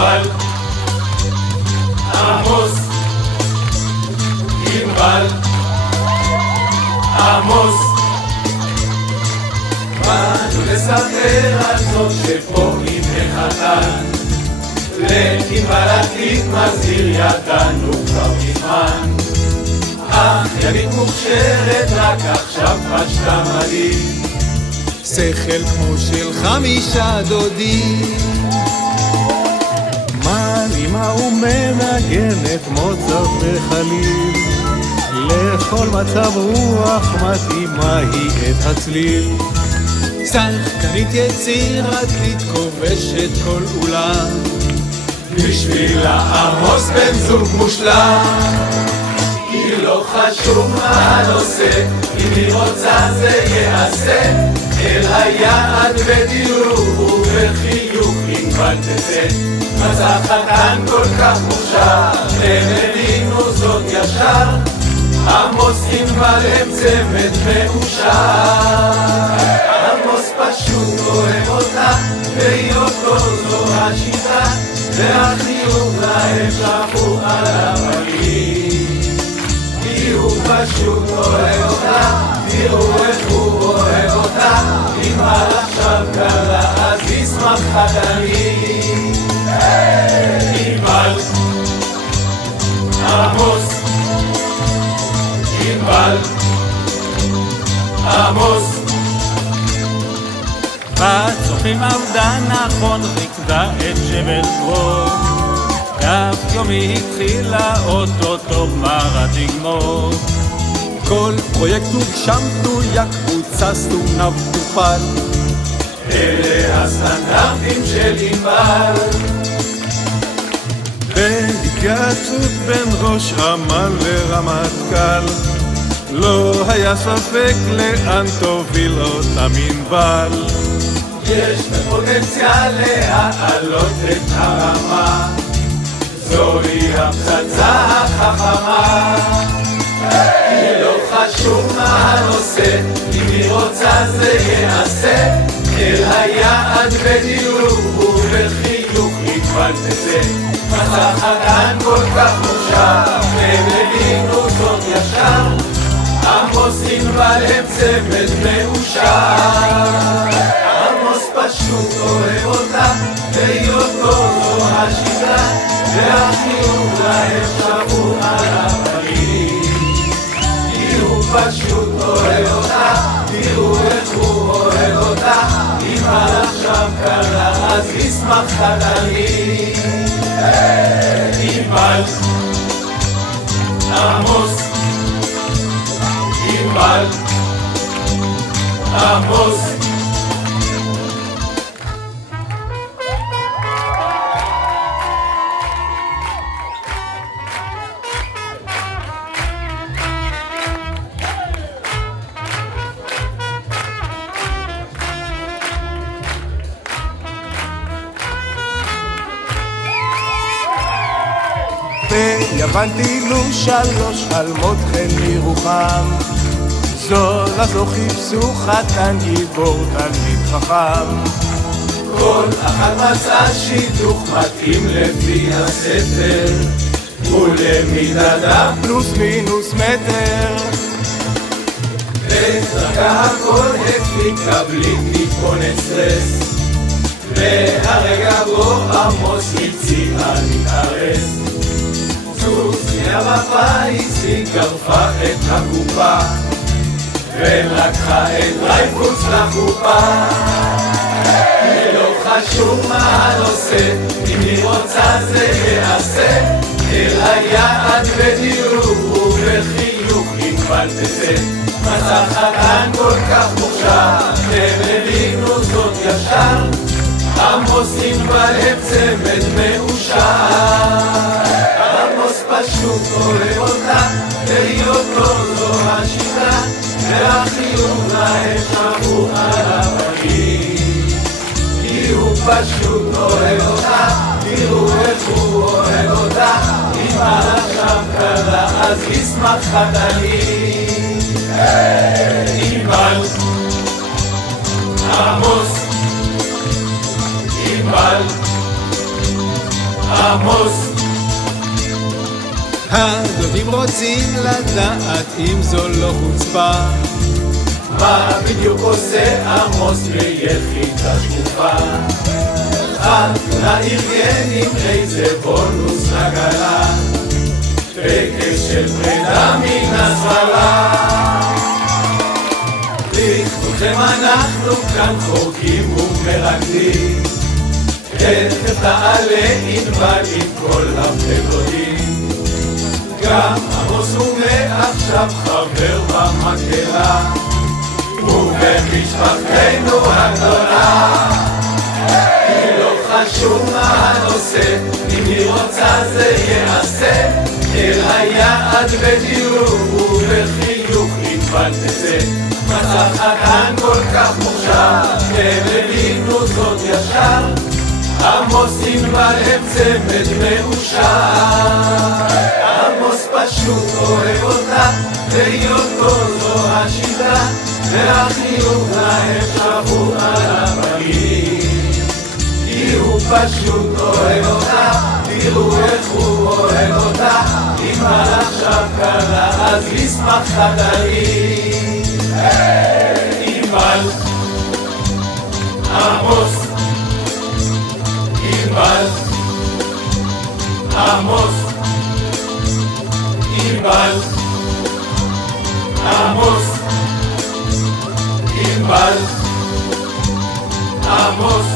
ענבל, עמוס, ענבל, עמוס. באנו לספר על זאת שפה עם החתן, לענבל עתיד מזהיר ידענו כבר מזמן. אך ילית מוכשרת רק עכשיו פשטה מדהים, שכל כמו של 5 דודים. מעלימה ומנגנת מוצרט וחליל, לכל מצב רוח מתאימה היא את הצליל. שחקנית יצירתית כובשת כל אולם, בשבילה עמוס בן זוג מושלם. כי לא חשוב מה הנושא, אם היא רוצה זה יעשה, אל היעד בדיוק ובחיוך ענבל תצא. מצא חתן כל כך מוכשר, הם הבינו זאת ישר, עמוס ענבל הם צמד מאושר. עמוס פשוט אוהב אותה, בהיותו זו השיטה, והחיוך להם שפו על הפנים. כי הוא פשוט אוהב אותה, תראו איך הוא אוהב אותה, ענבל עכשיו קלה אז ישמח חתנים. ענבל, עמוס, ענבל, עמוס. בצופים עבדה נכון, ריכזה את שבר דרור, דף יומי התחילה אותו גמרה תגמור. כל פרויקט מוגשם תויק, קבוצה סתומה ותופל, אלה הסטנדרטים של ענבל. בהתייעצות בין ראש אמ"ן לרמטכ"ל, לא היה ספק לאן תוביל אותה ענבל. יש פוטנציאל להעלות את הרמה, זוהי הפצצה החכמה. כי לא חשוב מה הנושא, אם היא רוצה זה יעשה, אל היעד בדיוק ובחיוך ענבל תצא. מצא חתן כל כך מוכשר, הם הבינו זאת ישר, עמוס ענבל הם צמד מאושר. עמוס פשוט אוהב אותה, בהיותו זו השיטה, והחיוך להם שפו על הפנים. כי הוא פשוט אוהב אותה, תראו איך הוא אוהב אותה, ענבל עכשיו קלה אז ישמח חתנים. ענבל, עמוס, ענבל, עמוס. ביוון טיילו 3 אלמות חן מירוחם, זו לזו חיפשו חתן גיבור תלמיד חכם. כל אחת מצאה שידוך מתאים לפי הספר, ולמידתה פלוס מינוס מטר. בדרכה הכל הפיקה בלי טיפונת סטרס, והרגע בו עמוס הציעה להתארס. סוסיה בפיס היא גרפה את הקופה, ולקחה את דרייפוס לחופה. לא חשוב מה הנושא, אם היא רוצה זה יעשה, אל היעד בדיוק ובחיוך ענבל תצא. מצא חתן כל כך מוכשר, הם הבינו זאת ישר, עמוס ענבל הם צמד מאושר. עמוס פשוט אוהב אותה, בהיותו זו השיטה, והחיוך להם שפו על הפנים. כי הוא פשוט אוהב אותה, תראו איך הוא אוהב אותה, ענבל עכשיו קלה אז ישמח חתנים. ענבל, עמוס, ענבל, עמוס. הדודים רוצים לדעת אם זו לא חוצפה, מה בדיוק עושה עמוס ביחידה שקופה? חתונה ארגן עם איזה בונוס נגלה, טקס של פרידה מן הסבלה. לכבודכם אנחנו כאן חורקים ומרקדים, תכף תעלה ענבל עם כל הפלודים. גם עמוס הוא מעכשיו חבר במקהלה, ובמשפחתנו הגדולה. כי לא חשוב מה הנושא, אם היא רוצה זה יעשה, אל היעד בדיוק ובחיוך ענבל תצא. מצא חתן כל כך מוכשר, הם הבינו זאת ישר, עמוס ענבל הם צמד מאושר. עמוס פשוט אוהב אותה, והיותו זו השיטה, והחיוך להם שפוך על הפנים. כי הוא פשוט אוהב אותה, תראו איך הוא אוהב אותה, אם עכשיו קלה אז ישמח חתנים. ענבל, עמוס, ענבל, עמוס, ענבל, עמוס, ענבל, עמוס.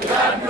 Glad